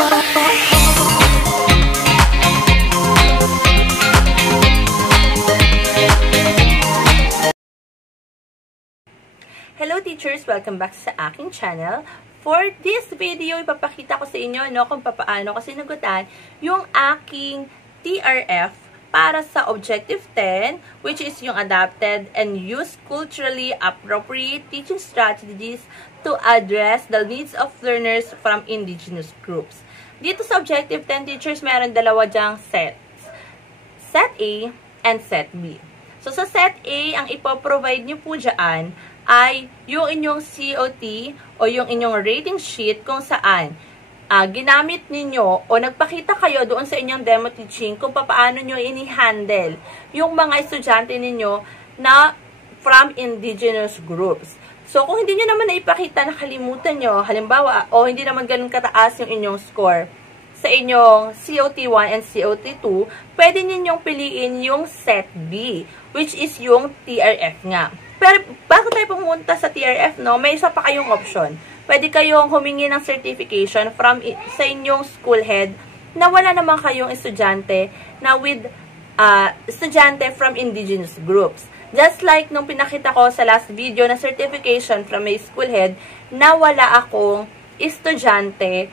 Hello teachers! Welcome back sa aking channel. For this video, ipapakita ko sa inyo kung paano ko sinagutan yung aking TRF para sa Objective 10, which is yung adapted and use culturally appropriate teaching strategies to address the needs of learners from indigenous groups. Dito sa Objective 10 teachers, meron dalawa dyang sets. Set A and Set B. So sa Set A, ang ipoprovide nyo po dyan ay yung inyong COT o yung inyong rating sheet kung saan ginamit ninyo o nagpakita kayo doon sa inyong demo teaching kung paano nyo ini-handle yung mga estudyante ninyo na from indigenous groups. So, kung hindi nyo naman naipakita, nakalimutan nyo, halimbawa, o hindi naman ganun kataas yung inyong score sa inyong COT1 and COT2, pwede ninyong piliin yung Set B, which is yung TRF nga. Pero bago tayo pumunta sa TRF, may isa pa kayong option. Pwede kayong humingi ng certification from sa inyong school head na wala naman kayong estudyante na with estudyante from indigenous groups. Just like nung pinakita ko sa last video na certification from my school head na wala akong estudyante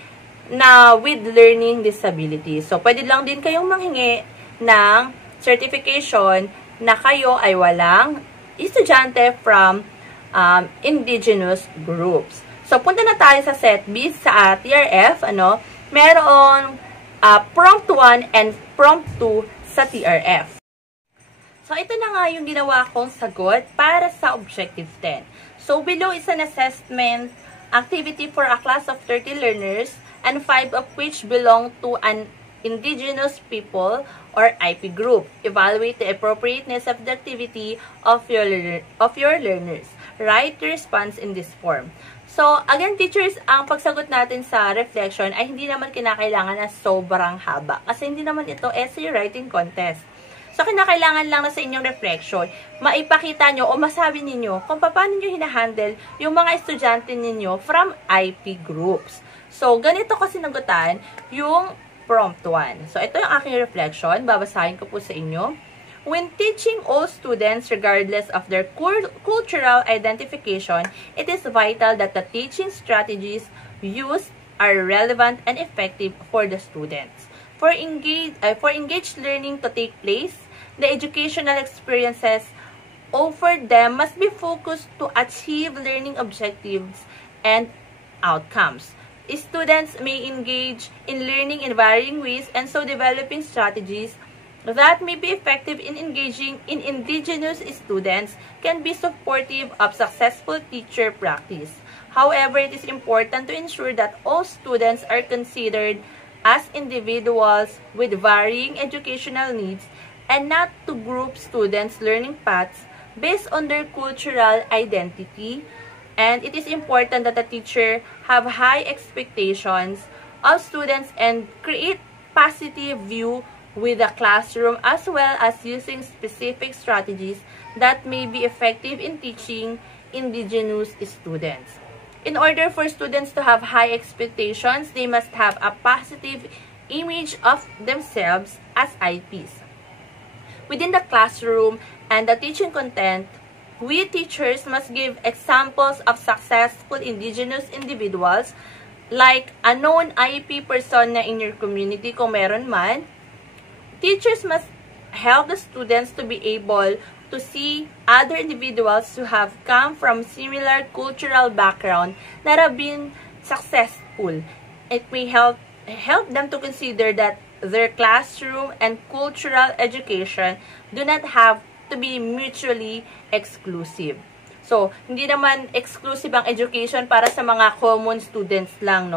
na with learning disability. So, pwede lang din kayong manghingi ng certification na kayo ay walang estudyante from indigenous groups. So, punta na tayo sa Set B, sa TRF, meron prompt 1 and prompt 2 sa TRF. So, ito na nga yung ginawa kong sagot para sa Objective 10. So, below is an assessment activity for a class of 30 learners and 5 of which belong to an indigenous people or IP group. Evaluate the appropriateness of the activity of your learners. Write the response in this form. So, again, teachers, ang pagsagot natin sa reflection ay hindi naman kinakailangan na sobrang haba. Kasi hindi naman ito essay writing contest. So, kinakailangan lang na sa inyong reflection, maipakita nyo o masabi ninyo kung paano nyo hinahandle yung mga estudyante ninyo from IP groups. So, ganito ko sinagutan yung prompt 1. So, ito yung aking reflection. Babasahin ko po sa inyo. When teaching all students, regardless of their cultural identification, it is vital that the teaching strategies used are relevant and effective for the students. For engaged learning to take place, the educational experiences offered them must be focused to achieve learning objectives and outcomes. Students may engage in learning in varying ways and so developing strategies that may be effective in engaging in indigenous students can be supportive of successful teacher practice. However, it is important to ensure that all students are considered as individuals with varying educational needs and not to group students' learning paths based on their cultural identity. And it is important that the teacher have high expectations of students and create positive view with the classroom as well as using specific strategies that may be effective in teaching indigenous students. In order for students to have high expectations, they must have a positive image of themselves as IPs. Within the classroom and the teaching content, we teachers must give examples of successful indigenous individuals like a known IEP persona in your community kung meron man. Teachers must help the students to be able to see other individuals who have come from similar cultural background that have been successful. It may help them to consider that their classroom and cultural education do not have to be mutually exclusive. So, hindi naman exclusive ang education para sa mga common students lang,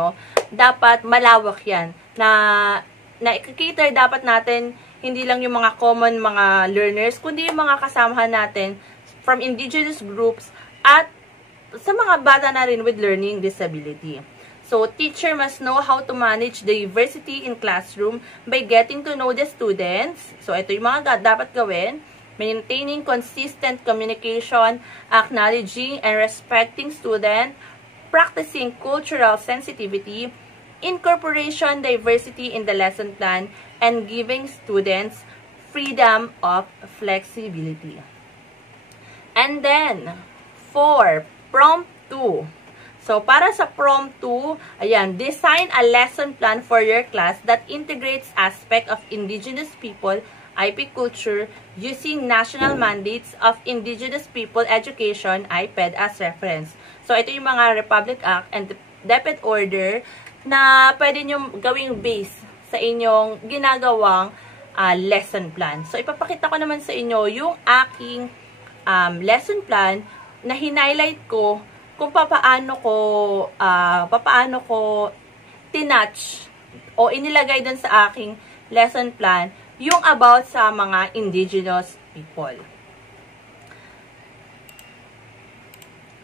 Dapat malawak yan. Na i-cater dapat natin hindi lang yung mga common mga learners, kundi yung mga kasamahan natin from indigenous groups at sa mga bata na rin with learning disability. So, teacher must know how to manage diversity in classroom by getting to know the students. So, ito yung mga dapat gawin. Maintaining consistent communication, acknowledging and respecting students, practicing cultural sensitivity, incorporation diversity in the lesson plan, and giving students freedom of flexibility. And then, 4, prompt 2. So, para sa prompt 2, ayan, design a lesson plan for your class that integrates aspect of indigenous people, IP culture, using national mandates of Indigenous People Education, IPED, as reference. So, ito yung mga Republic Act and DepEd Order na pwede nyo gawing base sa inyong ginagawang lesson plan. So, ipapakita ko naman sa inyo yung aking lesson plan na hinighlight ko kung papaano ko tinouch o inilagay dun sa aking lesson plan yung about sa mga indigenous people.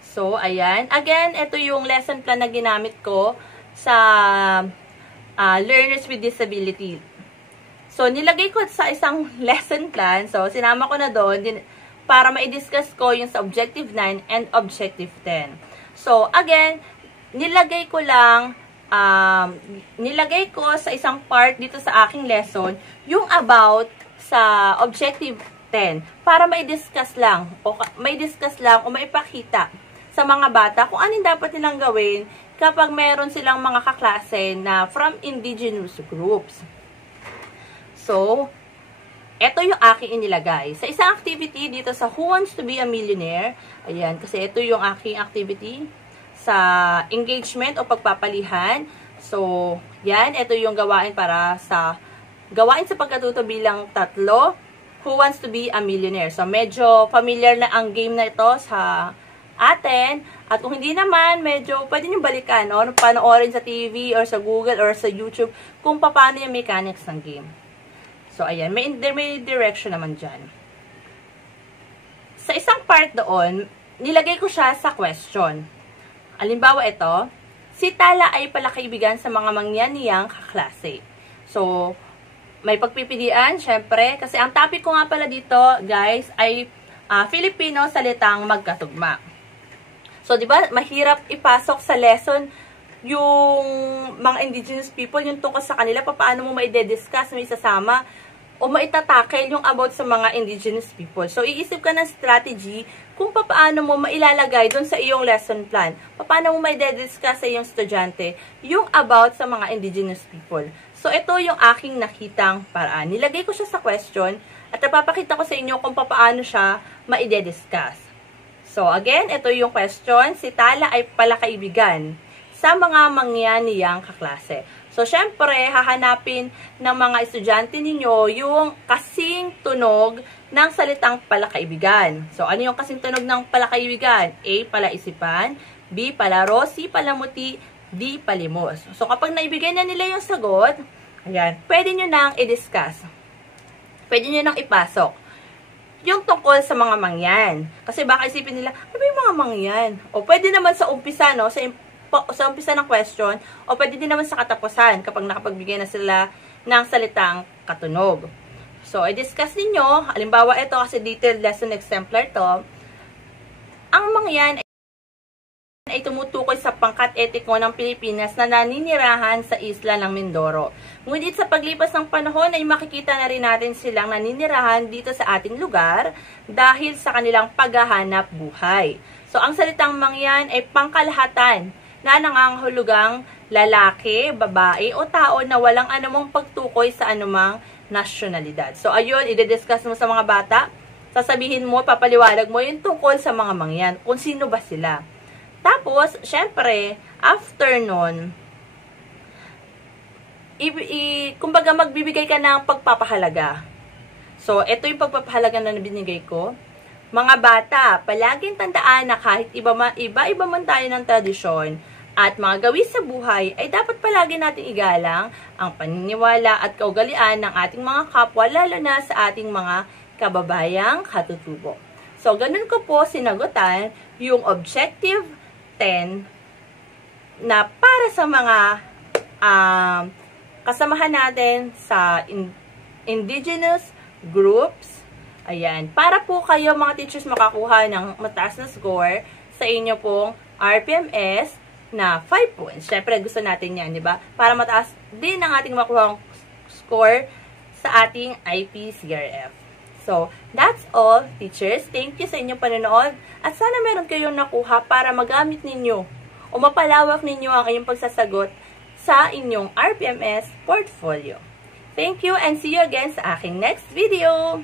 So, ayan. Again, ito yung lesson plan na ginamit ko sa learners with disability. So, nilagay ko sa isang lesson plan. So, sinama ko na doon para ma-discuss ko yung sa Objective 9 and Objective 10. So, again, nilagay ko sa isang part dito sa aking lesson yung about sa Objective 10 para ma-discuss lang o maipakita sa mga bata kung anong dapat nilang gawin kapag meron silang mga kaklase na from indigenous groups. So, ito yung aking inilagay. Sa isang activity dito sa Who Wants to be a Millionaire, ayan, kasi ito yung aking activity sa engagement o pagpapalihan. So, yan, ito yung gawain para sa gawain sa pagkatuto bilang 3, Who Wants to be a Millionaire. So, medyo familiar na ang game na ito sa atin. At kung hindi naman, medyo pwede nyo balikan, no? Panoorin sa TV or sa Google or sa YouTube kung paano yung mechanics ng game. So, ayan. May direction naman dyan. Sa isang part doon, nilagay ko siya sa question. Halimbawa ito, si Tala ay palakaibigan sa mga mangyan-niyang kaklase. So, may pagpipilian, syempre, kasi ang topic ko nga pala dito, guys, ay Filipino salitang magkatugma. So, di ba, mahirap ipasok sa lesson yung mga indigenous people, yung tungkol sa kanila, paano mo maide-discuss, may isasama, o maitatakel yung about sa mga indigenous people. So, iisip ka ng strategy kung paano mo mailalagay doon sa iyong lesson plan. Paano mo maide-discuss sa iyong estudyante yung about sa mga indigenous people. So, ito yung aking nakitang paraan. Nilagay ko siya sa question at napapakita ko sa inyo kung paano siya maide-discuss. So, again, ito yung question. Si Tala ay palakaibigan sa mga mangyan-niyang kaklase. So, syempre, hahanapin ng mga estudyante ninyo yung kasing tunog ng salitang palakaibigan. So, ano yung kasing tunog ng palakaibigan? A, palaisipan. B, palaro. C, palamuti. D, palimos. So, kapag naibigay na nila yung sagot, ayan, pwede nyo nang i-discuss. Pwede nyo nang ipasok yung tungkol sa mga mangyan. Kasi baka isipin nila, ano ba yung mga mangyan? O pwede naman sa umpisa, no? Sa umpisa ng question, o pwede din naman sa katapusan kapag nakapagbigay na sila ng salitang katunog. So, i-discuss ninyo, halimbawa ito kasi detailed lesson exemplar to, ang mangyan ay tumutukoy sa pangkat etiko ng Pilipinas na naninirahan sa isla ng Mindoro. Ngunit sa paglipas ng panahon ay makikita na rin natin silang naninirahan dito sa ating lugar dahil sa kanilang paghahanap buhay. So, ang salitang mangyan ay pangkalahatan na nangangahulugang lalaki, babae, o tao na walang anumang pagtukoy sa anumang nasyonalidad. So, ayun, i-discuss mo sa mga bata, sasabihin mo, papaliwanag mo yung tungkol sa mga mangyan, kung sino ba sila. Tapos, syempre, after nun, kumbaga magbibigay ka ng pagpapahalaga. So, ito yung pagpapahalaga na binigay ko. Mga bata, palaging tandaan na kahit iba-iba man tayo ng tradisyon at mga gawi sa buhay, ay dapat palagi natin igalang ang paniniwala at kaugalian ng ating mga kapwa, lalo na sa ating mga kababayang katutubo. So, ganun ko po sinagutan yung Objective 10 na para sa mga kasamahan natin sa indigenous groups. Ayan. Para po kayo mga teachers makakuha ng mataas na score sa inyo pong RPMS na 5 points. Syempre, gusto natin yan, di ba? Para mataas din ang ating makuha score sa ating IPCRF. So, that's all, teachers. Thank you sa inyong panonood. At sana meron kayong nakuha para magamit ninyo o mapalawak ninyo ang inyong pagsasagot sa inyong RPMS portfolio. Thank you and see you again sa aking next video.